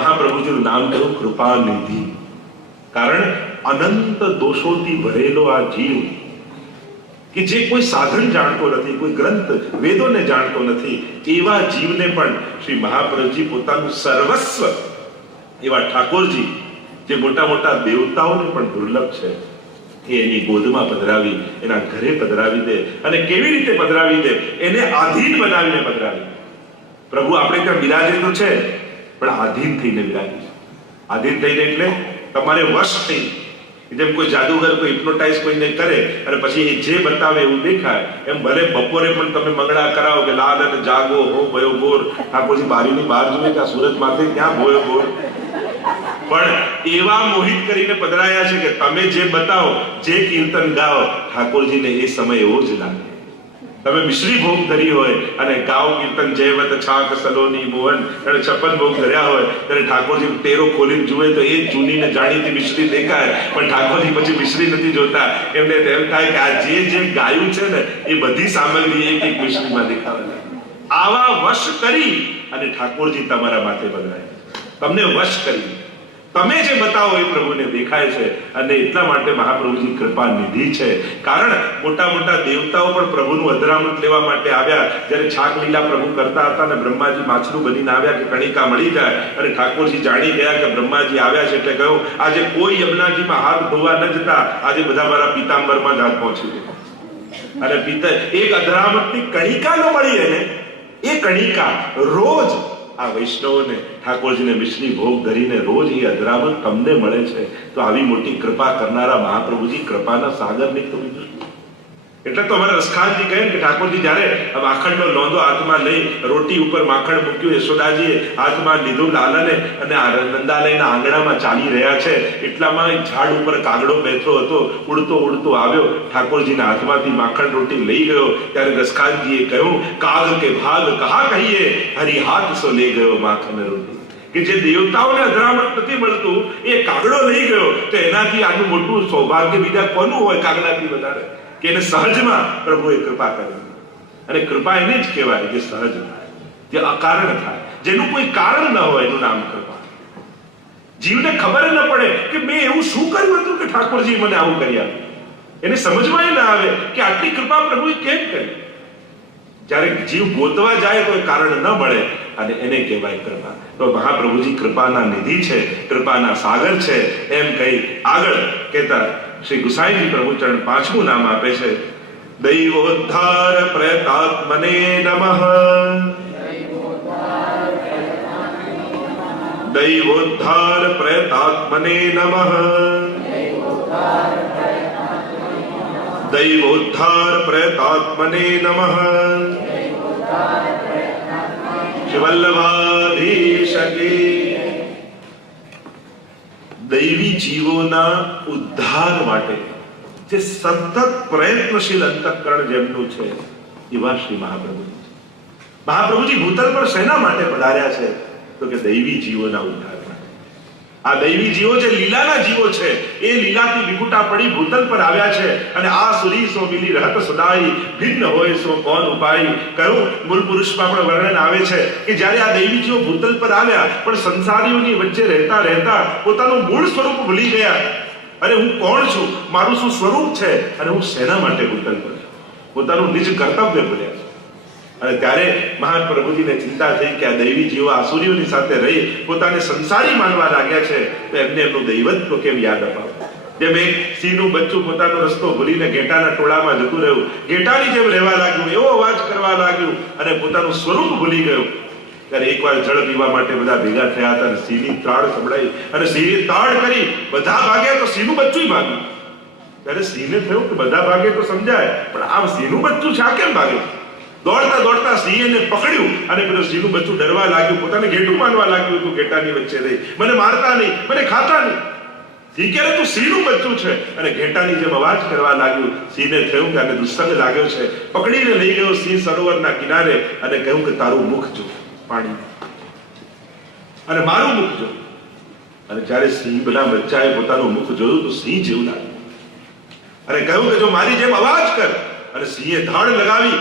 મહાપ્રભુજીનું નામ કહ્યું કૃપાનિધિ. કારણ અનંત દોષોથી ભરેલો આ જીવ કે જે કોઈ સાધન જાણતો નથી, કોઈ ગ્રંથ વેદોને જાણતો નથી, એવા જીવને પણ શ્રી મહાપ્રભુજી પોતાનું સર્વસ્વ એવા ઠાકોરજી જે મોટા મોટા દેવતાઓને પણ દુર્લભ છે એ એની ગોદમાં પધરાવી, એના ઘરે પધરાવી દે. અને કેવી રીતે પધરાવી દે? એને આધીન બનાવીને પધરાવી. પ્રભુ આપણે ત્યાં બિરાજે તો છે, પણ આધીન થઈને બિરાજે છે. આધીન થઈને એટલે તમારે વશ થઈ, જેમ કોઈ જાદુગર કોઈ હિપ્નોટાઇઝ કોઈને કરે અને પછી એ જે બતાવે એવું દેખાય, એમ ભલે બપોરે પણ તમે મંગળા કરાવો કે લાલ અને જાગો હો ભયો ગોર, ઠાકોરજી બારીની બહાર જોવે કે આ સુરત માથે ક્યાં ભયો ગોર, પણ એવા મોહિત કરીને પધરાયા છે કે તમે જે બતાવો, જે કીર્તન ગાઓ, ઠાકોરજીને એ સમય એવો જ લાગે. તમે મિશ્રી ભોગ ધરી હોય અને ગાઓ કીર્તન જયવત છાક સલોની મોહન અને 56 ભોગ ધર્યા હોય ત્યારે ઠાકોરજી ટેરો ખોલીને જુએ તો એ જૂની ને જાણીતી મિશ્રી દેખાય, પણ ઠાકોરજી પછી મિશ્રી નથી જોતા. એમને એમ થાય કે આ જે ગાયું છે ને એ બધી સામગ્રી એક એક મિશ્રીમાં દેખાવે. આવા વશ કરી અને ઠાકોરજી તમારા માથે પધરાય, તમને વશ કરી. તમે જે બતાવો એ પ્રભુને દેખાય છે. અને એટલા માટે મહાપ્રભુજી કૃપા નિધિ છે. કારણ મોટા મોટા દેવતાઓ પણ પ્રભુનું અધરામૃત લેવા માટે આવ્યા. જ્યારે છાક લીલા પ્રભુ કરતા હતા ને બ્રહ્માજી માછલું બનીને આવ્યા કે કણિકા મળી જાય, અને ઠાકોરજી જાણી ગયા કે બ્રહ્માજી આવ્યા છે, એટલે કહ્યું આજે કોઈ યમુનાજીમાં હાથ ધોવા ન જતા, આજે બધા મારા પિતાંબરમાં જ હાથ પહોંચી ગયા. અને એક અધરામૃતની કણિકા ન મળી, એને એ કણિકા રોજ આ વૈષ્ણવોને ઠાકોરજીને મિશ્રી ભોગ ધરીને રોજ એ અધરામૃત તમને મળે છે. તો આવી મોટી કૃપા કરનારા મહાપ્રભુજી કૃપાના સાગર નહીં તો બીજું. એટલે તો અમારા રસખાનજી કહે કે ઠાકોરજી જ્યારે માખણનો લોંદો હાથમાં લઈ રોટી ઉપર માખણ મૂક્યું, યશોદાજીએ હાથમાં લીધું લાલને અને નંદાલયના આંગણામાં ચાલી રહ્યા છે, એટલામાં ઝાડ ઉપર કાગડો બેઠો હતો, ઉડતો ઉડતો આવ્યો, ઠાકોરજીના હાથમાંથી માખણ રોટી લઈ ગયો. ત્યારે રસખાનજીએ કહ્યું કાગ કે ભાગ કહા કહીએ, હરી હાથ સો લે ગયો માખણ રોટી. કે જે દેવતાઓને અધરામૃત નથી મળતું એ કાગડો લઈ ગયો, તો એનાથી આનું મોટું સૌભાગ્ય બીજા કોનું હોય કાગડાથી વધારે? કે એને સહજમાં પ્રભુએ કૃપા કરી. અને કૃપા એને જ કહેવાય જે સહજ થાય, જે અકારણ થાય, જેનું કોઈ કારણ ન હોય, એનું નામ કૃપા. જીવને ખબર ન પડે કે મેં એવું શું કર્યું હતું કે ઠાકોરજી મને આવું કરી આપ્યું, એને સમજમાં ના આવે કે આટલી કૃપા પ્રભુએ કેમ કરી. જ્યારે જીવ ગોતવા જાય તો એ કારણ ન મળે, અને એને કહેવાય કૃપા. તો મહાપ્રભુજી કૃપાના નિધિ છે, કૃપાના સાગર છે. એમ કહી આગળ કહેતા શ્રી ગુસાઈજી પ્રભુચરણ 5મું નામ આપે છે દૈવોદ્ધાર પ્રયતાત્મને નમઃ. દૈવોદ્ધાર પ્રયતાત્મને નમઃ. દૈવોદ્ધાર પ્રયતાત્મને નમઃ. વલ્લભાધીશ કી. દૈવી જીવોના ઉદ્ધાર માટે જે સતત પ્રયત્નશીલ અંતઃકરણ જેમનું છે એવા શ્રી મહાપ્રભુજી ભૂતલ પર શેના માટે પધાર્યા છે? તો કે દૈવી જીવોના ઉદ્ધાર માટે. આ દૈવી જીવો જે લીલાના જીવો છે એ લીલાથી વિકુટા પડી ભૂતલ પર આવ્યા છે. અને આ સુરી સો મિલી રહત સદાઈ, ભિન્ન હોય સો કોણ ઉપાય. કયું મૂળ પુરુષમાં પણ વર્ણન આવે છે કે જ્યારે આ દૈવી જીવો ભૂતલ પર આવ્યા પણ સંસારીઓની વચ્ચે રહેતા રહેતા પોતાનું મૂળ સ્વરૂપ ભૂલી ગયા. અરે હું કોણ છું, મારું શું સ્વરૂપ છે, અને હું શેના માટે ભૂતલ પર છું, પોતાનું નિજ કર્તવ્ય ભૂલ્યા છે. અને ત્યારે મહાન પ્રભુજીને ચિંતા થઈ કે આ દૈવી જીવો આસુરીઓની સાથે રહી પોતાને સંસારી માનવા લાગ્યા છે, તો એમને એમનું દૈવત્વ કેમ યાદ અપાવે. જેમ એક સિંહનું બચ્ચું પોતાનો રસ્તો ભૂલીને ઘેટાના ટોળામાં જતું રહ્યું, ઘેટાની જેમ રહેવા લાગ્યું, એવો અવાજ કરવા લાગ્યું અને પોતાનું સ્વરૂપ ભૂલી ગયું. ત્યારે એકવાર જળ પીવા માટે બધા ભેગા થયા હતા અને સિંહની ત્રાડ સંભળાઈ અને સિંહે ત્રાડ કરી, બધા ભાગ્યા તો સિંહનું બચ્ચું ભાગ્યું. ત્યારે સિંહને થયું કે બધા ભાગે તો સમજાય, પણ આ સિંહનું બચ્ચું છે, આ કેમ ભાગે? દોડતા દોડતા સિંહે પકડ્યું અને પેલું સિંહનું બચ્ચું ડરવા લાગ્યું, પોતાને ઘેટું માનવા લાગ્યું હતું ઘેટાની વચ્ચે રહી, મને મારતા નહીં, મને ખાતા નહીં. સિંહ કહે તું સિંહનું બચ્ચું છે, અને ઘેટાની જેમ અવાજ કરવા લાગ્યું. સિંહને થયું કે આને દુસ્સંગ લાગ્યો છે, પકડીને લઈ ગયો સિંહ સરોવરના કિનારે અને કહ્યું કે તારું મુખ જો પાણી, અને મારું મુખ જો. અને જ્યારે સિંહ બધા બચ્ચાએ પોતાનું મુખ જોયું તો સિંહ જેવું લાગ્યું અને કહ્યું કે જો મારી જેમ અવાજ કર. અને સિંહે ધાડ લગાવી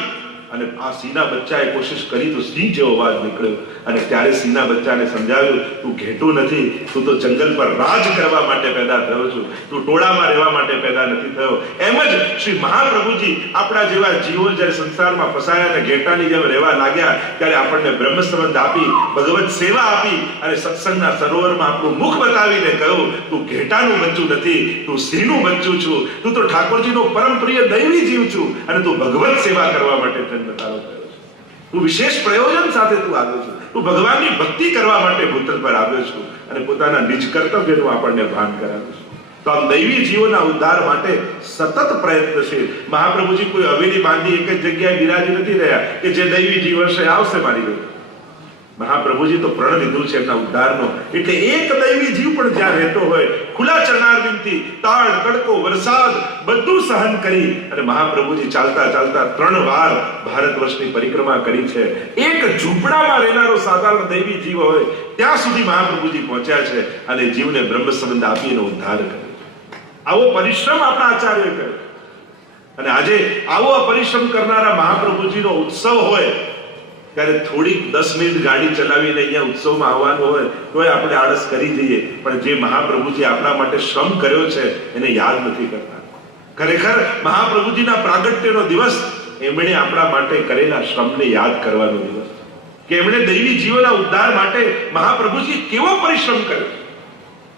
અને આ સિંહના બચ્ચાએ કોશિશ કરી તો સિંહ જેવો અવાજ નીકળ્યો, અને ત્યારે સિંહના બચ્ચાને સમજાવ્યું, તું ઘેટું નથી, તું તો જંગલ પર રાજ કરવા માટે પેદા થયો છું, તું ટોળામાં રહેવા માટે પેદા નથી થયો. એમ જ શ્રી મહાપ્રભુજી આપણા જેવા જીવો જ્યારે સંસારમાં ફસાયા અને ઘેટાની જેમ રહેવા લાગ્યા, ત્યારે આપણને બ્રહ્મ સંબંધ આપી, ભગવત સેવા આપી, અને સત્સંગના સરોવરમાં આપણું મુખ બતાવીને કહ્યું, તું ઘેટાનું બચ્ચું નથી, તું સિંહનું બચ્ચું છું, તું તો ઠાકોરજીનો પરમ પ્રિય દૈવી જીવ છું, અને તું ભગવત સેવા કરવા માટે જન્મ તારો થયો છે. તું વિશેષ પ્રયોજન સાથે તું આવ્યો છું, તું ભગવાનની ભક્તિ કરવા માટે ભૂતલ પર આવ્યો છું, અને પોતાના નિજ કર્તવ્યનું આપણને ભાન કરાવ્યું છે. તો આમ દૈવી જીવોના ઉદ્ધાર માટે સતત પ્રયત્નશીલ મહાપ્રભુજી કોઈ હવેલી બાંધી એક જ જગ્યાએ બિરાજી નથી રહ્યા કે જે દૈવી જીવ હશે આવશે મારી જોડે. મહાપ્રભુજી તો પ્રણ લીધું છે એમના ઉદ્ધારનો, એટલે એક દૈવી જીવ પણ જ્યાં રહેતો હોય, ખુલ્લા ચરણારવિંદથી તાળ, તડકો, વરસાદ બધું સહન કરી અને મહાપ્રભુજી ચાલતા ચાલતા 3 વાર ભારત વર્ષની પરિક્રમા કરી છે. એક ઝૂંપડામાં રહેનારો સાધારણ દૈવી જીવ હોય ત્યાં સુધી મહાપ્રભુજી પહોંચ્યા છે અને જીવને બ્રહ્મ સંબંધ આપી એનો ઉદ્ધાર કર્યો. આવો પરિશ્રમ આપણા આચાર્યોએ કર્યો, અને આજે આવો પરિશ્રમ કરનારા મહાપ્રભુજીનો ઉત્સવ હોય ત્યારે થોડીક 10 મિનિટ ગાડી ચલાવીને અહીંયા ઉત્સવમાં આવવાનું હોય તોય આપણે આળસ કરી જઈએ, પણ જે મહાપ્રભુજી આપણા માટે શ્રમ કર્યો છે એને યાદ નથી કરતા. ખરેખર મહાપ્રભુજીના પ્રાગટ્યનો દિવસ એમણે આપણા માટે કરેલા શ્રમને યાદ કરવાનો દિવસ, કે એમણે દૈવી જીવોના ઉદ્ધાર માટે મહાપ્રભુજી કેવો પરિશ્રમ કર્યો.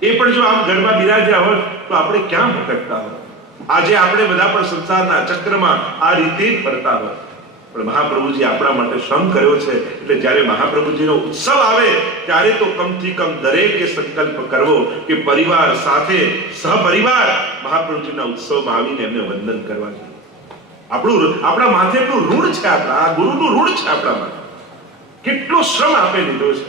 એ પણ જો આમ ઘરમાં બિરાજ્યા હોત તો આપણે ક્યાં ભટકતા હોત? આજે આપણે બધા પણ સંસારના ચક્રમાં આ રીતે જ ફરતા હોત. પણ મહાપ્રભુજી આપણા માટે શ્રમ કર્યો છે, એટલે જ્યારે મહાપ્રભુજીનો ઉત્સવ આવે ત્યારે તો કમથી કમ દરેકે સંકલ્પ કરવો કે પરિવાર સાથે સહપરિવાર મહાપ્રભુજીના ઉત્સવમાં આવીને એમને વંદન કરવા જોઈએ. આપણા માથે એટલું ઋણ છે, આ ગુરુનું ઋણ છે આપણા માથે. કેટલો શ્રમ આપે લીધો છે,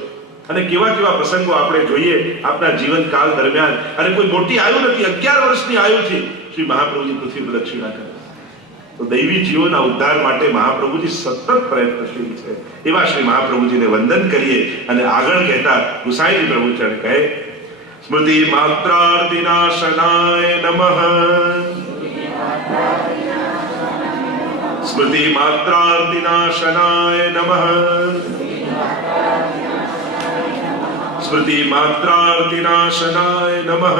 અને કેવા કેવા પ્રસંગો આપણે જોઈએ આપણા જીવનકાળ દરમિયાન. અને કોઈ મોટી આયુ નથી, 11 વર્ષની આયુથી શ્રી મહાપ્રભુજી પૃથ્વી પ્રદક્ષિણા કરે. તો દૈવી જીવોના ઉદ્ધાર માટે મહાપ્રભુજી સતત પ્રયત્નશીલ છે. એવા શ્રી મહાપ્રભુજીને વંદન કરીએ અને આગળ કહેતા ગુસાઈજી પ્રભુચરણ કહે, સ્મૃતિ માત્રાર્તિનાશનાય નમઃ, સ્મૃતિ માત્રાર્તિનાશનાય નમઃ, સ્મૃતિ માત્રાર્તિનાશનાય નમઃ.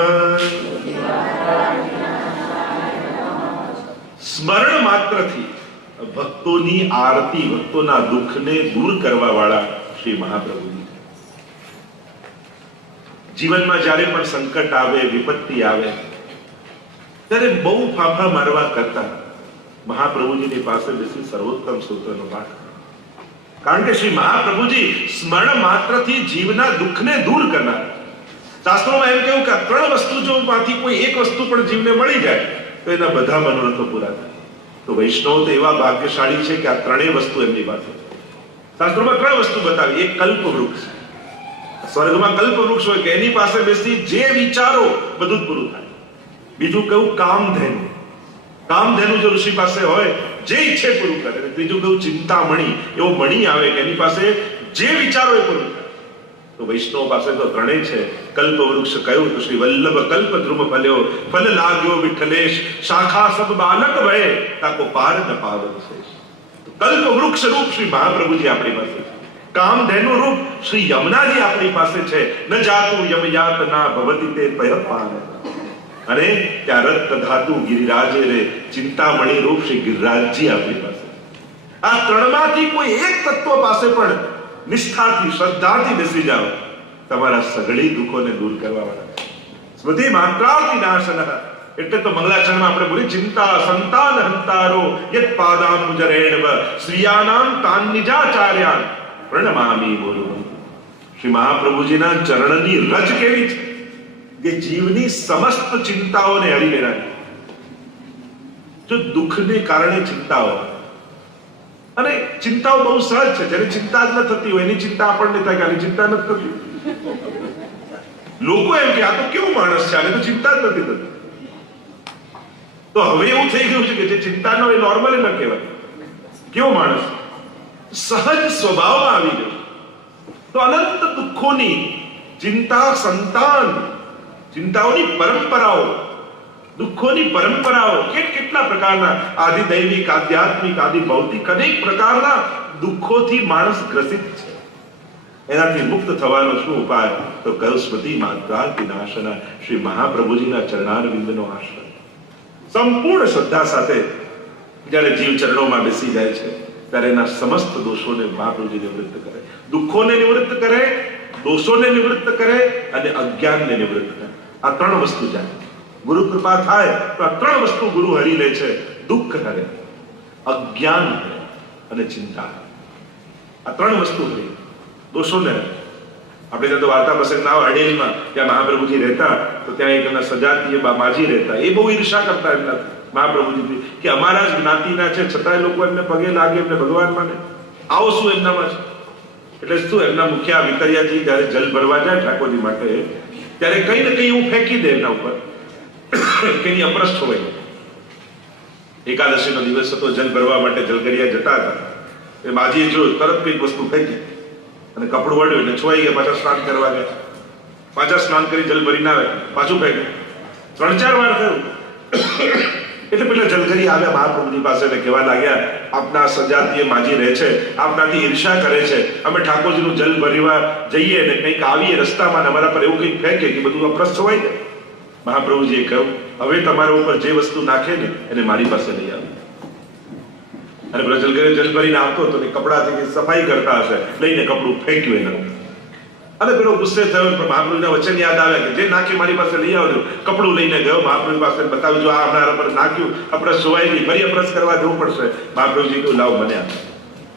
સ્મરણ માત્રથી ભક્તોની આરતી, ભક્તોના દુઃખને દૂર કરવા વાળા શ્રી મહાપ્રભુજી. જીવનમાં જ્યારે પણ સંકટ આવે, વિપત્તિ આવે, ત્યારે બહુ ફાફા મારવા કરતા મહાપ્રભુજીની પાસે બેસી સર્વોત્તમ સૂત્રનો પાઠ. કારણ કે શ્રી મહાપ્રભુજી સ્મરણ માત્રથી જીવના દુઃખને દૂર કરનાર. શાસ્ત્રોમાં એમ કહ્યું કે 3 વસ્તુ જો માંથી કોઈ એક વસ્તુ પણ જીવને મળી જાય તો એના બધા મનોરથો પૂરા થાય. તો વૈષ્ણવ તો એવા ભાગ્યશાળી છે કે આ 3 વસ્તુ એમની પાસે. શાસ્ત્રોમાં 3 વસ્તુ બતાવી. એક કલ્પ વૃક્ષ, સ્વર્ગમાં કલ્પ વૃક્ષ હોય કે એની પાસે બેસી જે વિચારો બધું જ પૂરું થાય. બીજું કહ્યું કામધેનુ, કામધેનુ જો ઋષિ પાસે હોય જે ઈચ્છે પૂરું કરે. ત્રીજું કહ્યું ચિંતામણી, એવો મણી આવે કે એની પાસે જે વિચારો એ પૂરું થાય. તો વૈષ્ણવ પાસે તો 3 છે. કલ્પ વૃક્ષ કહ્યું તો શ્રી વલ્લભ કલ્પ ધ્રુમ ફલ્યો, ફલ લાગ્યો વિઠ્ઠલેશ, શાખા સબ બાલક ભય, તાકો પાર ન પાવન શેષ. કલ્પ વૃક્ષ રૂપ શ્રી મહાપ્રભુજી આપણી પાસે છે. કામધેનુ રૂપ શ્રી યમુનાજી આપણી પાસે છે. ન જાતુ યમ યાતના ભવતિ તે પય પાર. અને ત્યાં રત્ન ધાતુ ગિરિરાજે રે, ચિંતામણી રૂપ શ્રી ગિરિરાજજી આપણી પાસે. આ 3માંથી કોઈ એક તત્વ પાસે પણ નિષ્ઠાથી, શ્રદ્ધાથી બેસી જાઓ, તમારા સઘળી દુઃખોને દૂર કરવા વાળા. સ્મૃતિ માત્રાર્તિનાશનઃ એટલે તો મંગલાચરણમાં આપણે બોલી, ચિંતા સંતાન હંતારો યત પાદાંબુજરેણવ શ્રિયાનામ તાન નિજાચાર્યાન પ્રણમામિ બોલો. શ્રી મહાપ્રભુજીના ચરણની રજ કેવી છે કે જીવની સમસ્ત ચિંતાઓને હરી લેનારી. જો દુઃખને કારણે ચિંતાઓ, અને ચિંતાઓ બહુ સહજ છે. જેને ચિંતા જ ન થતી હોય એની ચિંતા આપણને થાય કે આની ચિંતા નથી થતી. લોકો એમ કે આ તો કેવો માણસ છે, આને તો ચિંતા જ નથી થતી. તો હવે એવું થઈ ગયું છે કે જે ચિંતા ન હોય નોર્મલ ન કહેવાય. કેવો માણસ, સહજ સ્વભાવમાં આવી ગયો. તો અનંત દુઃખોની ચિંતા, સંતાન, ચિંતાઓની પરંપરાઓ, દુઃખોની પરંપરાઓ કેટલા પ્રકારના આદિ દૈવિક, આધ્યાત્મિક, આદિ ભૌતિક અનેક પ્રકારના દુઃખોથી માણસ ગ્રસિત છે. એનાથી મુક્ત થવાનો શું ઉપાય? તો કહ્યું સ્મૃતિ માત્રા વિનાશના. શ્રી મહાપ્રભુજીના ચરણારવિંદનો આશ્રય. સંપૂર્ણ શ્રદ્ધા સાથે જ્યારે જીવ ચરણોમાં બેસી જાય છે ત્યારે એના સમસ્ત દોષોને મહાપ્રભુજી નિવૃત્ત કરે, દુઃખોને નિવૃત્ત કરે, દોષોને નિવૃત્ત કરે અને અજ્ઞાનને નિવૃત્ત કરે. આ ત્રણ વસ્તુ જાય. ગુરુ કૃપા થાય તો આ ત્રણ વસ્તુ ગુરુ હરી લે છે. દુઃખ હરે, અજ્ઞાન હરે અને ચિંતા. આ ત્રણ વસ્તુ હરી, દોષોને. આપણે ત્યાં તો વાર્તા પ્રસંગ ના અડેલમાં ત્યાં મહાપ્રભુજી રહેતા તો ત્યાં એક એમના સજાતીય માજી રહેતા. એ બહુ ઈર્ષા કરતા એમના મહાપ્રભુજી કે અમારા જ જ્ઞાતિના છે છતાંય લોકો એમને પગે લાગે, એમને ભગવાન માને. આવો શું એમનામાં છે? એટલે શું એમના મુખ્ય વિકરિયાજી જયારે જલ ભરવા જાય ઠાકોરજી માટે ત્યારે કઈ ને કઈ એવું ફેંકી દે એમના ઉપર કે એની અપરસ છોવાઈ. એકાદશીનો દિવસ હતો, જલ ભરવા માટે જલગરિયા જતા હતા. એ માજીએ જોયું, તરત કઈક વસ્તુ ફેંકી અને કપડું વળ્યું એટલે છોવાઈ ગયા. પાછા સ્નાન કરવા ગયા, પાછા સ્નાન કરી જલ ભરીને આવે, પાછું ફેંક્યું. 3-4 વાર થયું. એટલે પેલા જલગરી આવ્યા મહાપ્રભુજી પાસે અને કહેવા લાગ્યા, આપના સજાતીય માજી રહે છે, આપનાથી ઈર્ષા કરે છે, અમે ઠાકોરજીનું જલ ભરવા જઈએ ને કંઈક આવીએ રસ્તામાં અમારા પર એવું કંઈક ફેંકે કે બધું અપરસ છવાઈ જાય. મહાપ્રભુજીએ કહ્યું, હવે તમારા ઉપર જે વસ્તુ નાખે ને એને મારી પાસે લઈ આવે. અને પેલા જલગરી જલ ભરીને આવતો હતો ને કપડાથી સફાઈ કરતા હશે, લઈને કપડું ફેંક્યું એના. અને પેલો ગુસ્સે થયો, પણ મહાપ્રભુના વચન યાદ આવ્યા કે જે નાખી મારી પાસે લઈ આવજો. કપડું લઈને ગયો મહાપ્રભુ પાસે, બતાવ્યું, જો આ અમારા પર નાખ્યું, અપરસ જોવાઈ ગઈ, ફરી અપરસ કરવા જવું પડશે. મહાપ્રભુજી કહ્યું, લાવ મને આપ.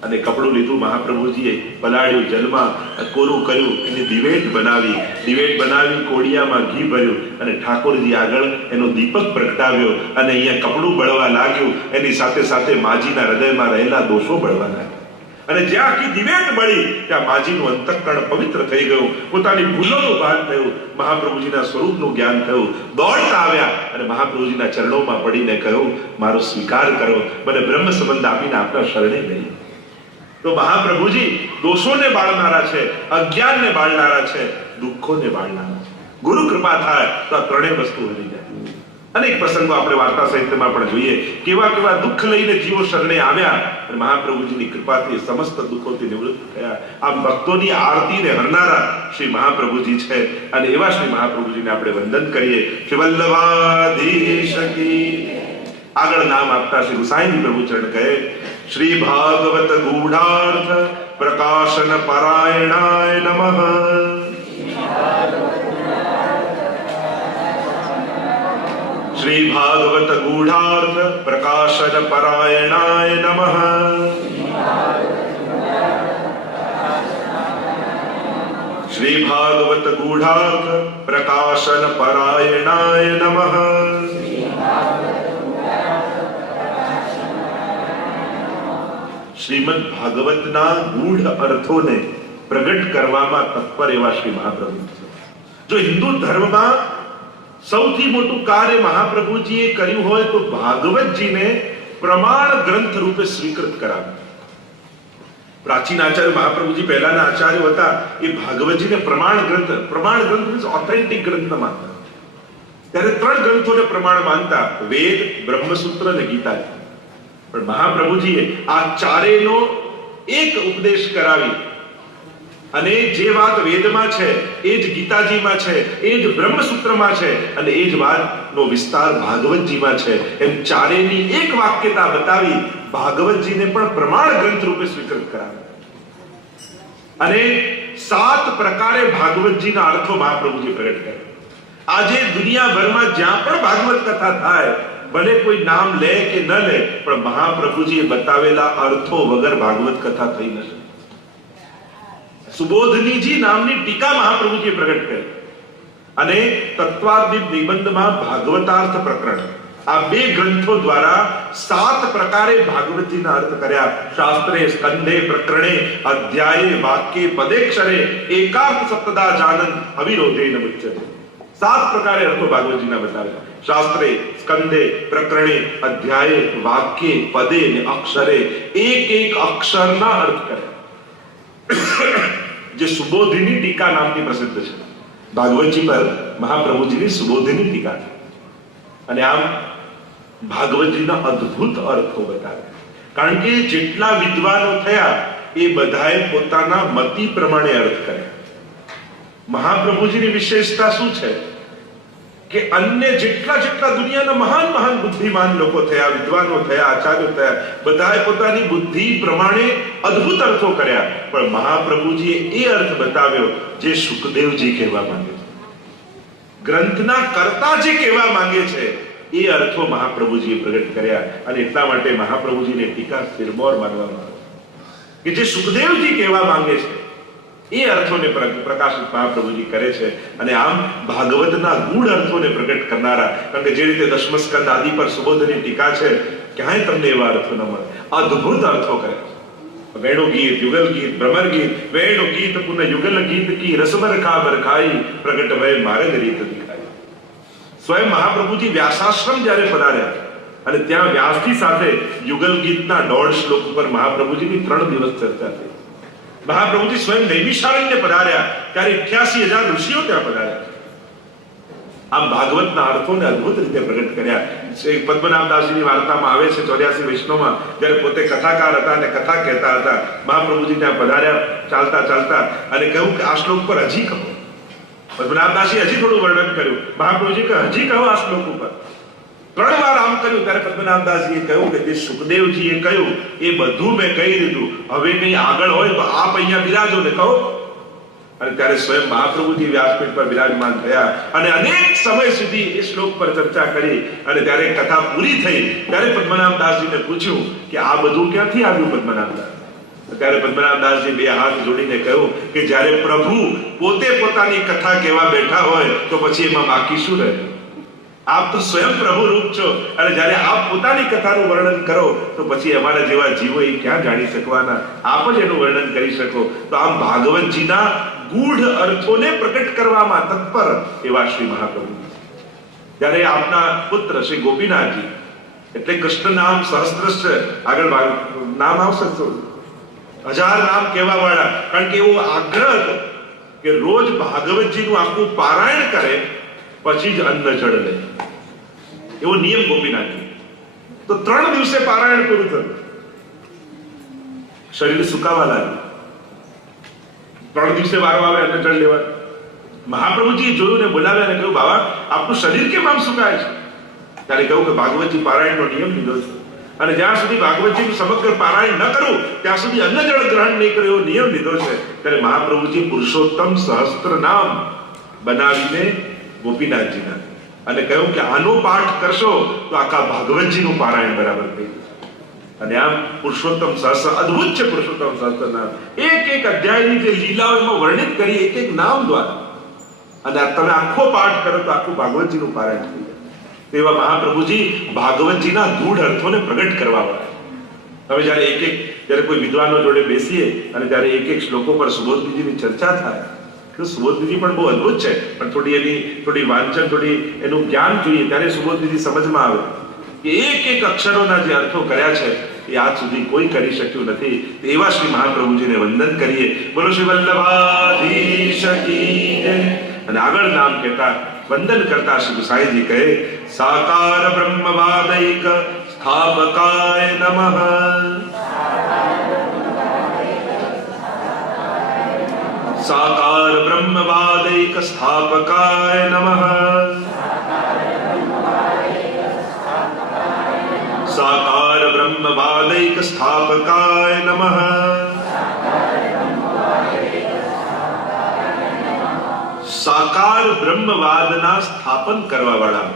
અને કપડું લીધું મહાપ્રભુજીએ, પલાળ્યું, જલમાં કોરું કર્યું, એની દિવેટ બનાવી કોડિયામાં ઘી ભર્યું અને ઠાકોરજી આગળ એનો દીપક પ્રગટાવ્યો. અને અહીંયા કપડું બળવા લાગ્યું, એની સાથે સાથે માજીના હૃદયમાં રહેલા દોષો બળવા લાગ્યા. અને જ્યાં આખી દિવેટ બળી ત્યાં માજીનું અંતઃકરણ પવિત્ર થઈ ગયું, પોતાની ભૂલોનું ભાન થયું, મહાપ્રભુજીના સ્વરૂપનું જ્ઞાન થયું. દોડતા આવ્યા અને મહાપ્રભુજીના ચરણોમાં પડીને કહ્યું, મારો સ્વીકાર કરો, મને બ્રહ્મ સંબંધ આપીને આપના શરણે લઈ. તો મહાપ્રભુજી દોષોને બાળનારા છે, અજ્ઞાનને બાળનારા છે, દુઃખોને બાળનારા છે. ગુરુ કૃપા થાય તો આ ત્રણેય વસ્તુ હરી જાય. અનેક પ્રસંગો આપણે વાર્તા સાહિત્યમાં પણ જોઈએ, કેવા દુઃખ લઈને જીવો શરણે આવ્યા અને મહાપ્રભુજીની કૃપાથી સમસ્ત દુઃખોથી નિવૃત્ત થયા. આમ ભક્તોની આરતીને હરનારા શ્રી મહાપ્રભુજી છે. અને એવા શ્રી મહાપ્રભુજીને આપણે વંદન કરીએ. શ્રી વલ્લભાધીશ કી. આગળ નામ આપતા શ્રી ગુસાઈજી પ્રભુ ચરણ કહે, શ્રી ભાગવત ગૂઢાર્થ પ્રકાશન પરાયણાય નમઃ. શ્રી ભાગવત ગૂઢાર્થ પ્રકાશન પરાયણાય નમઃ. શ્રી ભાગવત ગૂઢાર્થ પ્રકાશન પરાયણાય નમઃ. શ્રીમદ ભાગવતના ગૂઢ અર્થોને પ્રગટ કરવામાં તત્પર એવા શ્રી મહાપ્રભુ છે. જો હિન્દુ ધર્મમાં સૌથી મોટું કાર્ય મહાપ્રભુજીએ કર્યું હોય તો ભાગવતજીને પ્રમાણ ગ્રંથ રૂપે સ્વીકૃત કરાવ્યું. પ્રાચીન આચાર્ય મહાપ્રભુજી પહેલાના આચાર્યો હતા, એ ભાગવતજીને પ્રમાણ ગ્રંથ મીન્સ ઓથેન્ટિક ગ્રંથ માનતા. ત્યારે 3 ગ્રંથોને પ્રમાણ માનતા, વેદ, બ્રહ્મસૂત્ર અને ગીતાજી. પણ મહાપ્રભુજીએ આ ચારેયનો એક ઉપદેશ કરાવી અને જે વાત વેદમાં છે એ જ ગીતાજીમાં છે, એ જ બ્રહ્મસૂત્રમાં છે અને એ જ વાતનો વિસ્તાર ભાગવતજીમાં છે. એમ ચારેયની એક વાક્યતા બતાવી ભાગવતજીને પણ પ્રમાણ ગ્રંથ રૂપે સ્વીકૃત કરાવ્યા. અને 7 પ્રકારે ભાગવતજીના અર્થો મહાપ્રભુજી પ્રગટ કર્યા. આજે દુનિયાભરમાં જ્યાં પણ ભાગવત કથા થાય, ભલે કોઈ નામ લે કે ન લે, પણ મહાપ્રભુજીએ બતાવેલા અર્થો વગર ભાગવત કથા થઈ ન શકે. સુબોધનીજી નામની ટીકા મહાપ્રભુજીએ પ્રગટ કરી અને તત્વાદિત નિબંધમાં ભાગવતાર્થ પ્રકરણ, આ 2 ગ્રંથો દ્વારા 7 પ્રકારે ભાગવતજીના અર્થ કર્યા. શાસ્ત્રે, સ્કંધે, પ્રકરણે, અધ્યાયે, વાક્યે, પદેક્ષરે એકાર્થ સપ્તદા જાનન અવિરોધેન મુચ્યતે. 7 પ્રકારે અર્થો ભાગવતજીના બતાવ્યા. શાસ્ત્રે, સ્કંધે, પ્રકરણે, અધ્યાયે, વાક્યે, પદે અને અક્ષરે એક અક્ષરના અર્થ કર્યા. જે સુબોધિની ટીકા નામની પ્રસિદ્ધ છે. ભાગવતજી પર મહાપ્રભુજીની સુબોધિની ટીકા છે. અને આમ ભાગવતજીના અદ્ભુત અર્થો બતાવ્યા. કારણ કે જેટલા વિદ્વાનો થયા એ બધાએ પોતાના મતિ પ્રમાણે અર્થ કર્યા. મહાપ્રભુજીની વિશેષતા શું છે કે અન્ય જેટલા જેટલા દુનિયાના મહાન મહાન બુદ્ધિમાન લોકો થયા, વિદ્વાનો થયા, આચાર્યો થયા, બધાએ પોતાની બુદ્ધિ પ્રમાણે અદ્ભુત અર્થો કર્યા, પણ મહાપ્રભુજીએ એ અર્થ બતાવ્યો જે સુખદેવજી કહેવા માંગે છે. ગ્રંથના કર્તા જે કહેવા માંગે છે એ અર્થો મહાપ્રભુજીએ પ્રગટ કર્યા. અને એટલા માટે મહાપ્રભુજીને ટીકા શિરમોર માનવામાં આવે કે જે સુખદેવજી કહેવા માંગે છે એ અર્થોને પ્રકાશિત મહાપ્રભુજી કરે છે. અને આમ ભાગવતના ગૂઢ અર્થોને પ્રગટ કરનારા, કારણ કે જે રીતે દશમસ્કંદ આદિ પર સુબોધની ટીકા છે, ક્યાંય તમને એવા અર્થો ન મળે. અદ્ભુત અર્થો કરે છે. વેણુ ગીત, યુગલ ગીત, ભ્રમર ગીત, વેણુ ગીત પુન યુગલ ગીત કી રસબર કા બરખાઈ પ્રગટ ભય મારે રીત દિખાઈ. સ્વયં મહાપ્રભુજી વ્યાસાશ્રમ જ્યારે પધાર્યા અને ત્યાં વ્યાસજી સાથે યુગલ ગીતના 1.5 શ્લોક ઉપર મહાપ્રભુજીની 3 દિવસ ચર્ચા થઈ. મહાપ્રભુજી સ્વયં નૈમિષારણ્ય પધાર્યા ત્યારે 88,000 ઋષિઓ ત્યાં પધાર્યા. આમ ભાગવતના અર્થોને અદ્ભુત રીતે પ્રગટ કર્યા. પદ્મનાભદાસજીની વાર્તામાં આવે છે 84 વૈષ્ણવમાં જ્યારે પોતે કથાકાર હતા અને કથા કહેતા હતા, મહાપ્રભુજી ત્યાં પધાર્યા ચાલતા ચાલતા અને કહ્યું કે આ શ્લોક પર હજી કહો. પદ્મનાભદાસજી હજી થોડું વર્ણન કર્યું. મહાપ્રભુજી કહે હજી કહો આ શ્લોક ઉપર. 3 વાર આમ કર્યું ત્યારે પદ્મનાભદાસજીએ કહ્યું કે જે સુખદેવજીએ કહ્યું એ બધું મેં કહી દીધું, હવે કંઈ આગળ હોય તો આપ અહીંયા બિરાજો ને કહો. અને ત્યારે સ્વયં મહાપ્રભુજી વ્યાસપીઠ પર બિરાજમાન થયા અને અનેક સમય સુધી એ શ્લોક પર ચર્ચા કરી. અને ત્યારે કથા પૂરી થઈ ત્યારે પદ્મનાભદાસજીને પૂછ્યું કે આ બધું ક્યાંથી આવ્યું પદ્મનાભદાસ? ત્યારે પદ્મનાભદાસજી 2 હાથ જોડીને કહ્યું કે જ્યારે પ્રભુ પોતે પોતાની કથા કહેવા બેઠા હોય તો પછી એમાં બાકી શું રહે? આપ તો સ્વયં પ્રભુ રૂપ છો અને જ્યારે આપ પોતાની કથાનું વર્ણન કરો તો પછી અમારા જેવા જીવો એ ક્યાં જાણી શકવાના? આપ જ એનું વર્ણન કરી શકો. તો આમ ભાગવતજીના ગૂઢ અર્થોને પ્રગટ કરવામાં તત્પર એવા શ્રી મહાપ્રભુ. જ્યારે આપના પુત્ર શ્રી ગોપીનાથજી, એટલે કૃષ્ણ નામ સહસ્ત્રસ્ય, આગળ નામ આવશે 1000 નામ કહેવા વાળા, કારણ કે એવો આગ્રહ હતો કે રોજ ભાગવતજીનું આખું પારાયણ કરે પછી જ અન્ન જળ લે, એવો નિયમ ગોપીનાથજી. તો 3 દિવસે પારાયણ પૂરું થયું, શરીર સુકાવા લાગ્યું. 3 દિવસે વારો આવે અન્ન જળ લેવા. મહાપ્રભુજીએ જોયું ને બોલાવ્યા અને કહ્યું, બાબા આપનું શરીર કેમ આમ સુકાય છે? ત્યારે કહ્યું કે ભાગવતજી પારાયણનો નિયમ લીધો છે અને જ્યાં સુધી ભાગવતજીનું સમગ્ર પારાયણ ન કરું ત્યાં સુધી અન્ન જળ ગ્રહણ નહીં કર્યો એવો નિયમ લીધો છે. ત્યારે મહાપ્રભુજી પુરુષોત્તમ સહસ્ત્ર નામ બનાવીને ગોપીનાથજીના અને કહ્યું કે આનો પાઠ કરશો તો આખા ભાગવતજીનું પારાયણ બરાબર થઈ જશે. અને આમ પુરુષોત્તમ સહસ્ત્ર અદ્ભુત છે. પુરુષોત્તમ સહસ્ત્ર નામ એક અધ્યાયની જે લીલાઓ એમાં વર્ણિત કરી એક નામ દ્વારા, અને તમે આખો પાઠ કરો તો આખું ભાગવતજીનું પારાયણ થઈ જાય. તેવા મહાપ્રભુજી ભાગવતજીના ગૂઢ અર્થોને પ્રગટ કરવા વાળા. હવે જ્યારે કોઈ વિદ્વાનો જોડે બેસીએ અને ત્યારે એક શ્લોકો પર સુબોધજીની ચર્ચા થાય, સુબોધજી પણ બહુ અદ્ભુત છે, પણ થોડી વાંચન, એનું જ્ઞાન જોઈએ ત્યારે સુબોધજી સમજમાં આવે કે એક અક્ષરોના જે અર્થો કર્યા છે એ આજ સુધી કોઈ કરી શક્યું નથી. એવા શ્રી મહાપ્રભુજીને વંદન કરીએ. બોલો શ્રી વલ્લભાધીશ કી જય. અને આગળ નામ કહેતા વંદન કરતા શ્રી ગુસાઈજી કહે, સાકાર બ્રહ્મવાદૈક સ્થાપકાય નમઃ. સાકાર બ્રહ્મવાદૈક સ્થાપકાય નમઃ. સાકાર બ્રહ્મવાદૈક સ્થાપકાય નમઃ. સાકાર બ્રહ્મવાદના સ્થાપન કરવા વાળા.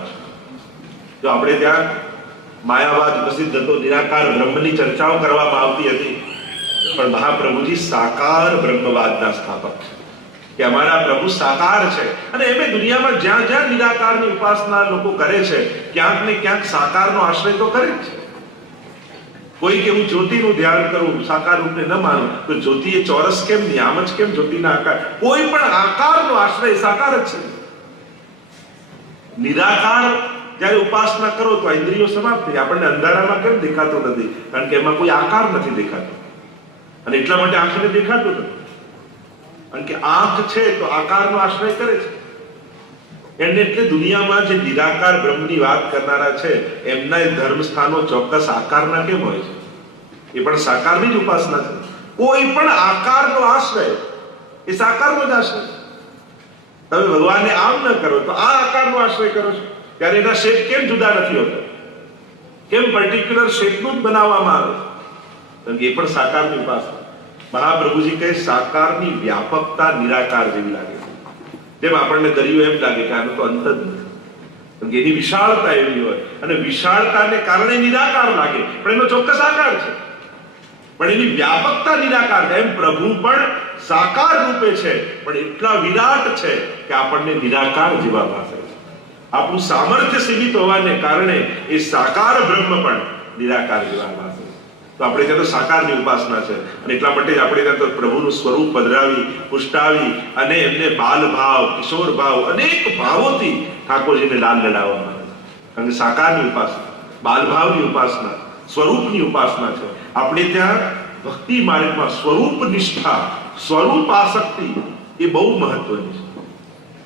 જો આપણે ત્યાં માયાવાદ પ્રસિદ્ધ હતો, નિરાકાર બ્રહ્મની ચર્ચાઓ કરવામાં આવતી હતી, પણ મહાપ્રભુજી સાકાર બ્રહ્મવાદના સ્થાપક છે કે અમારા પ્રભુ સાકાર છે. અને એમે દુનિયામાં જ્યાં જ્યાં નિરાકારની ઉપાસના લોકો કરે છે ક્યાંક ને ક્યાંક સાકારનો આશ્રય તો કરે જ છે. કોઈ કે હું જ્યોતિનું ધ્યાન કરું, સાકાર રૂપને ન માનું, તો જ્યોતિ એ ચોરસ કેમ નહીં, આમ જ કેમ જ્યોતિના આકાર? કોઈ પણ આકારનો આશ્રય સાકાર જ છે. નિરાકાર જ્યારે ઉપાસના કરો તો ઇન્દ્રિયો સમાપ્ત થઈ. આપણને અંધારામાં કેમ દેખાતો નથી? કારણ કે એમાં કોઈ આકાર નથી દેખાતો, અને એટલા માટે આંખને દેખાતું નથી. કારણ કે આંખ છે તો આકારનો આશ્રય કરે છે. એને એટલે દુનિયામાં જે નિરાકાર બ્રહ્મની વાત કરનારા છે એમના ધર્મ સ્થાનો ચોક્કસ આકારના કેમ હોય છે? એ પણ સાકારની જ ઉપાસના છે. કોઈ પણ આકારનો આશ્રય એ સાકારનો જ આશ્રય. તમે ભગવાનને આમ ન કરો તો આ આકારનો આશ્રય કરો છો, ત્યારે એના શેપ કેમ જુદા નથી હોતા? કેમ પર્ટિક્યુલર શેપનું જ બનાવવામાં આવે? કારણ કે એ પણ સાકારની ઉપાસના. મહાપ્રભુજી કહે સાકારની વ્યાપકતા નિરાકાર જેવી લાગે છે. જેમ આપણને દરિયો એમ લાગે કે આનો તો અંત જ નથી, કારણ કે એની વિશાળતા એવી હોય, અને વિશાળતાને કારણે નિરાકાર લાગે, પણ એનો ચોક્કસ આકાર છે, પણ એની વ્યાપકતા નિરાકાર. એમ પ્રભુ પણ સાકાર રૂપે છે, પણ એટલા વિરાટ છે કે આપણને નિરાકાર જેવા ભાસે છે. આપણું સામર્થ્ય સીમિત હોવાને કારણે એ સાકાર બ્રહ્મ પણ નિરાકાર જેવા ભાસે છે. તો આપણે ત્યાં તો સાકારની ઉપાસના છે, અને એટલા માટે જ આપણે ત્યાં તો પ્રભુનું સ્વરૂપ પધરાવી, પુષ્ટાવી અને એમને બાલ ભાવ, કિશોર ભાવ, અનેક ભાવોથી ઠાકોરજીને લાલ લડાવવામાં આવે છે. કારણ કે સાકારની ઉપાસના, બાલ ભાવની ઉપાસના, સ્વરૂપની ઉપાસના છે. આપણે ત્યાં ભક્તિ માર્ગમાં સ્વરૂપ નિષ્ઠા, સ્વરૂપ આસક્તિ એ બહુ મહત્વની છે.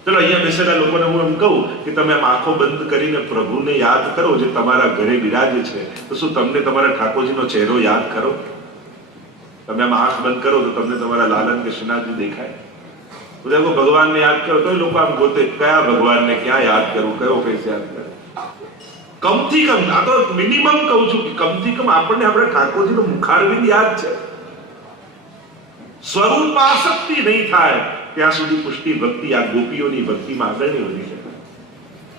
ચલો અહીંયા બેસેલા લોકોને હું એમ કહું કે તમે આમ આંખો બંધ કરીને પ્રભુને યાદ કરો જે તમારા ઘરે બિરાજે છે, તો શું તમને તમારા ઠાકોરજીનો ચહેરો યાદ કરો? તમે આમ આંખ બંધ કરો તો તમને તમારા લાલન કે શ્રીનાથજી દેખાય? ભગવાનને યાદ કરો તો લોકો આમ ગોતે કયા ભગવાનને ક્યાં યાદ કરવું, કયો ફેસ યાદ કરે. કમથી કમ, આ તો મિનિમમ કહું છું કે કમથી કમ આપણને આપણા ઠાકોરજીનો મુખારવિંદ યાદ છે. સ્વરૂપ આસક્તિ નહીં થાય ત્યાં સુધી પુષ્ટિ ભક્તિ આ ગોપીઓની ભક્તિમાં આગળ નહીં વધી શકે.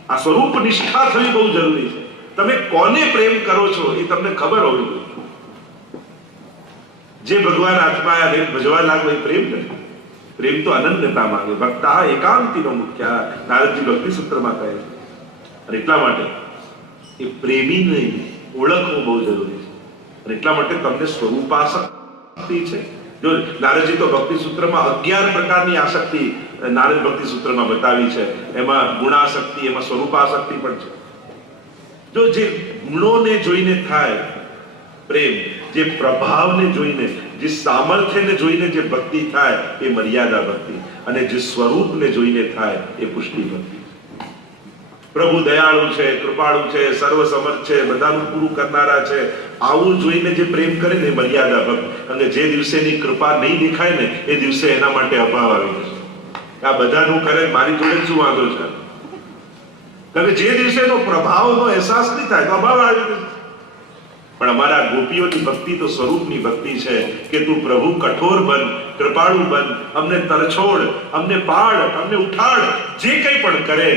આ સ્વરૂપ નિષ્ઠા થવી બહુ જરૂરી છે. તમે કોને પ્રેમ કરો છો એ તમને ખબર હોવી જોઈએ. જે ભગવાન હાથમાં આયા ભજવા લાગો એ પ્રેમ નથી. પ્રેમ તો અનન્યતા માંગે. ભક્તા એકાંતિનો મુખ્ય, નારદજી ભક્તિ સૂત્રમાં કહે છે. અને એટલા માટે એ પ્રેમીને ઓળખવું બહુ જરૂરી છે. અને એટલા માટે તમને સ્વરૂપાસક્તિ છે. જો નારદજી તો ભક્તિ સૂત્રમાં 11 પ્રકારની આસક્તિ નારદ ભક્તિ સૂત્રમાં બતાવી છે. એમાં ગુણાસક્તિ, એમાં સ્વરૂપાસક્તિ પણ છે. જો જે ગુણોને જોઈને થાય પ્રેમ, જે પ્રભાવને જોઈને, જે સામર્થ્યને જોઈને જે ભક્તિ થાય એ મર્યાદા ભક્તિ, અને જે સ્વરૂપને જોઈને થાય એ પુષ્ટિ ભક્તિ. પ્રભુ દયાળુ છે, કૃપાળુ છે, સર્વસમર્થ છે, બધાનું પૂરું કરનારા છે, આવું જોઈને જે પ્રેમ કરે ને મર્યાદા ભક્ત. અને જે દિવસે એની કૃપા નહીં દેખાય ને એ દિવસે એના માટે અભાવ આવી જશે. આ બધાનું કરે મારી જોડે શું વાંધો છે? કારણ કે જે દિવસે એનો પ્રભાવનો અહેસાસ નહીં થાય તો અભાવ આવી જશે. પણ અમારા ગોપીઓની ભક્તિ તો સ્વરૂપની ભક્તિ છે કે તું પ્રભુ કઠોર બન, કૃપાળુ બન, અમને તરછોડ, અમને પાડ, અમને ઉઠાડ, જે કંઈ પણ કરે,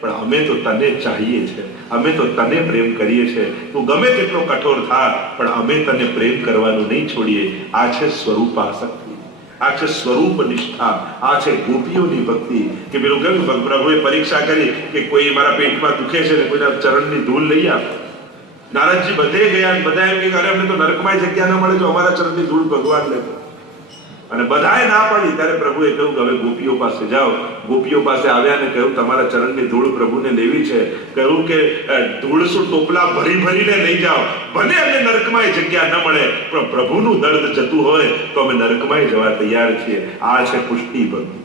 પણ અમે તો તને ચાહીએ છે, અમે તો તને પ્રેમ કરીએ છે. તું ગમે તેટલો કઠોર થા, પણ અમે તને પ્રેમ કરવાનું નહીં છોડીએ. આ છે સ્વરૂપ આસક્તિ, આ છે સ્વરૂપ નિષ્ઠા, આ છે ગોપીઓની ભક્તિ. કે પેલું કહ્યું પ્રભુએ પરીક્ષા કરી કે કોઈ મારા પેટમાં દુખે છે ને કોઈના ચરણની ધૂળ લઈ આપ. નારદજી બધે ગયા, બધા એમ કે અરે અમને તો નરકમાં જગ્યા ન મળે તો અમારા ચરણની ધૂળ ભગવાન લેતો. અને બધાએ ના પાડી. ત્યારે પ્રભુએ કહ્યું કે હવે ગોપીઓ પાસે જાઓ. ગોપીઓ પાસે આવ્યા ને કહ્યું તમારા ચરણની ધૂળ પ્રભુને લેવી છે. કહ્યું કે ધૂળ શું ટોપલા ભરી ભરીને લઈ જાઓ, ભલે અમને નરકમાં જગ્યા ન મળે, પણ પ્રભુનું દર્દ જતું હોય તો અમે નરકમાં જવા તૈયાર છીએ. આ છે પુષ્ટિ ભક્તિ,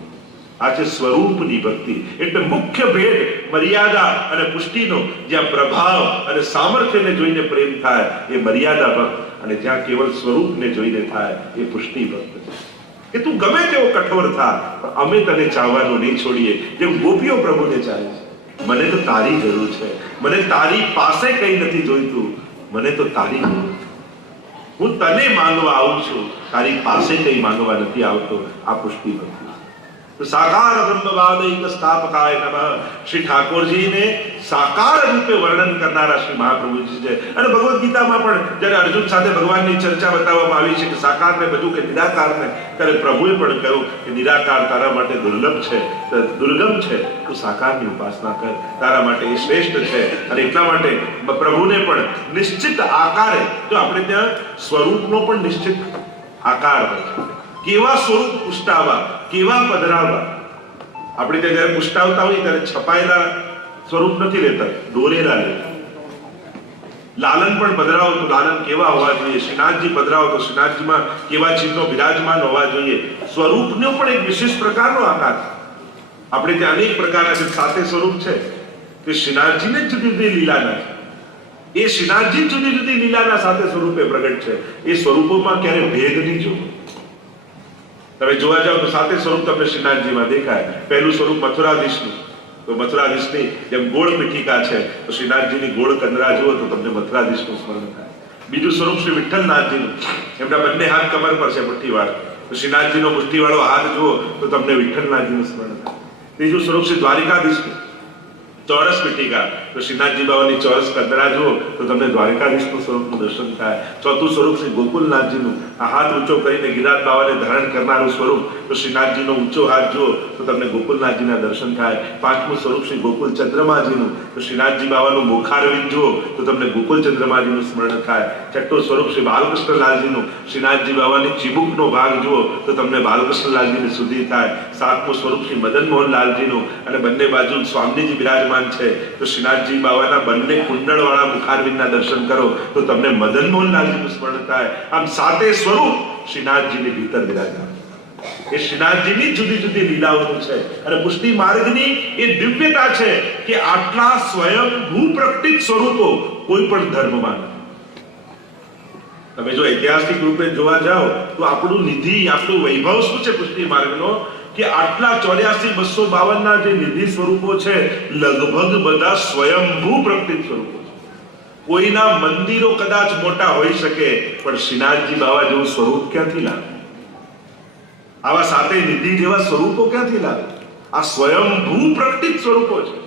આ છે સ્વરૂપની ભક્તિ. એટલે મુખ્ય ભેદ મર્યાદા અને પુષ્ટિનો. જ્યાં પ્રભાવ અને સામર્થ્યને જોઈને પ્રેમ થાય એ મર્યાદા ભક્ત, અને જ્યાં કેવળ સ્વરૂપને જોઈને થાય એ પુષ્ટિ ભક્ત છે. કે તું ગમે તેવો કઠોર થા, પણ અમે તને ચાહવાનું નહીં છોડીએ. જેમ ગોપીઓ પ્રભુને ચાહે છે. મને તો તારી જરૂર છે, મને તારી પાસે કંઈ નથી જોઈતું, મને તો તારી જરૂર છે. હું તને માંગવા આવું છું, તારી પાસે કંઈ માંગવા નથી આવતો. આ પુષ્ટિ ભક્તિ. તો સાકાર બ્રહ્મવાદૈક સ્થાપકાય નમઃ. શ્રી ઠાકોરજીને સાકાર રૂપે વર્ણન કરનારા શ્રી મહાપ્રભુજી છે. અને ભગવદ્ ગીતામાં પણ જ્યારે અર્જુન સાથે ભગવાનની ચર્ચા બતાવવામાં આવી છે કે સાકારને બધું કે નિરાકારને, ત્યારે પ્રભુએ પણ કહ્યું કે નિરાકાર તારા માટે દુર્લભ છે, દુર્ગમ છે, તું સાકારની ઉપાસના કર, તારા માટે એ શ્રેષ્ઠ છે. અને એટલા માટે પ્રભુને પણ નિશ્ચિત આકારે, જો આપણે ત્યાં સ્વરૂપનો પણ નિશ્ચિત આકાર હોય છે. કેવા સ્વરૂપ પુષ્ટાવા, કેવા પધરાવા. આપણે ત્યાં જયારે પુષ્ટાવતા હોય ત્યારે છપાયેલા સ્વરૂપ નથી લેતા, દોરેલા લેતા. લાલન પણ પધરાવો તો લાલન કેવા હોવા જોઈએ, શ્રીનાથજી પધરાવો તો શ્રીનાથજીમાં કેવા ચિહ્નો બિરાજમાન હોવા જોઈએ. સ્વરૂપનો પણ એક વિશેષ પ્રકારનો આકાર. આપણે ત્યાં અનેક પ્રકારના જે સાતે સ્વરૂપ છે તે શ્રીનાથજીને જુદી જુદી લીલાના છે. એ શ્રીનાથજી જુદી જુદી લીલાના સાતે સ્વરૂપે પ્રગટ છે. એ સ્વરૂપોમાં ક્યારે ભેદ નહીં જોવો. તમે જોવા જાઓ તો સાતે સ્વરૂપ તમને શ્રીનાથજીમાં દેખાય. પહેલું સ્વરૂપ મથુરાધીશનું, તો મથુરાધીશની જેમ ગોળ પીઠિકા છે તો શ્રીનાથજીની ગોળ કંદરા જુઓ તો તમને મથુરાધીશનું સ્મરણ થાય. બીજું સ્વરૂપ શ્રી વિઠ્ઠલનાથજીનું, એમના બંને હાથ કમર પર છે મુઠ્ઠીવાળા, તો શ્રીનાથજીનો મુઠ્ઠીવાળો હાથ જુઓ તો તમને વિઠ્ઠલનાથજીનું સ્મરણ થાય. ત્રીજું સ્વરૂપ શ્રી દ્વારિકાધીશનું, ચોરસ પીઠિકા, તો શ્રીનાથજી બાવાની ચોરસ કંદરા જુઓ તો તમને દ્વારિકાધીશનું સ્વરૂપનું દર્શન થાય. ચોથું સ્વરૂપ શ્રી ગોકુલનાથજીનું, આ હાથ ઊંચો કરીને ગિરિરાજ બાવાને ધારણ કરનારું સ્વરૂપ, તો શ્રીનાથજીનો ઊંચો હાથ જુઓ તો તમને ગોકુલનાથજીના દર્શન થાય. પાંચમું સ્વરૂપ શ્રી ગોકુલ ચંદ્રમાજીનું, તો શ્રીનાથજી બાવાનું મુખારવિંદ જુઓ તો તમને ગોકુલ ચંદ્રમાજીનું સ્મરણ થાય. છઠ્ઠું સ્વરૂપ શ્રી બાલકૃષ્ણલાલજીનું, શ્રીનાથજી બાવાની ચીબુકનો ભાગ જુઓ તો તમને બાલકૃષ્ણલાલજીની સુધી થાય. સાતમું સ્વરૂપ શ્રી મદન મોહનલાલજીનું, અને બંને બાજુ સ્વામીજી બિરાજમાન છે તો શ્રીનાથજી બાવાના બંને કુંડળવાળા મુખારવિંદના દર્શન કરો તો તમને મદન મોહનલાલજીનું સ્મરણ થાય. આમ સાતે સ્વરૂપ શ્રીનાથજીની ભીતર બિરાજમાન. એ શ્રીનાથજીની જુદી જુદી લીલાઓનું છે. અને પુષ્ટિ માર્ગની એ દિવ્યતા છે કે આટલા સ્વયંભૂ પ્રકટિત સ્વરૂપો કોઈ પણ ધર્મમાં નથી. તમે જો ઐતિહાસિક રૂપે જોવા જાઓ તો આપણું નિધિ, આપણું વૈભવ શું છે પુષ્ટિ માર્ગનો, કે આટલા 84,252 ના જે નિધિ સ્વરૂપો છે લગભગ બધા સ્વયંભૂ પ્રકટિત સ્વરૂપો છે. કોઈના મંદિરો કદાચ મોટા હોઈ શકે પણ શ્રીનાથજી બાવા જેવું સ્વરૂપ ક્યાંથી લાવે? આવા સાતે નિધિ જેવા સ્વરૂપો ક્યાંથી લાવે? આ સ્વયંભૂ પ્રકટિત સ્વરૂપો છે.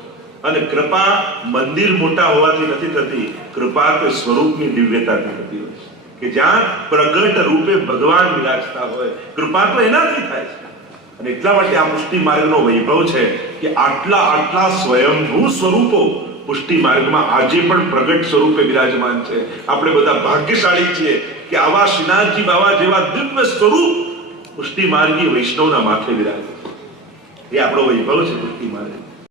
અને કૃપા મંદિર મોટા હોવાથી નથી થતી, કૃપા તો સ્વરૂપની દિવ્યતાથી થતી હોય છે, કે જ્યાં પ્રગટ રૂપે ભગવાન વિરાજતા હોય. કૃપા તો એનાથી થાય છે. અને એટલા માટે આ પુષ્ટિ માર્ગનો વૈભવ છે કે આટલા સ્વયંભૂ સ્વરૂપો પુષ્ટિ માર્ગમાં આજે પણ પ્રગટ સ્વરૂપે વિરાજમાન છે. આપણે બધા ભાગ્યશાળી છીએ કે આવા શ્રીનાથજી બાવા જેવા દિવ્ય સ્વરૂપ પુષ્ટિ માર્ગી વૈષ્ણવના માથે વિરાજે. એ આપણો વૈભવ છે પુષ્ટિ માર્ગ.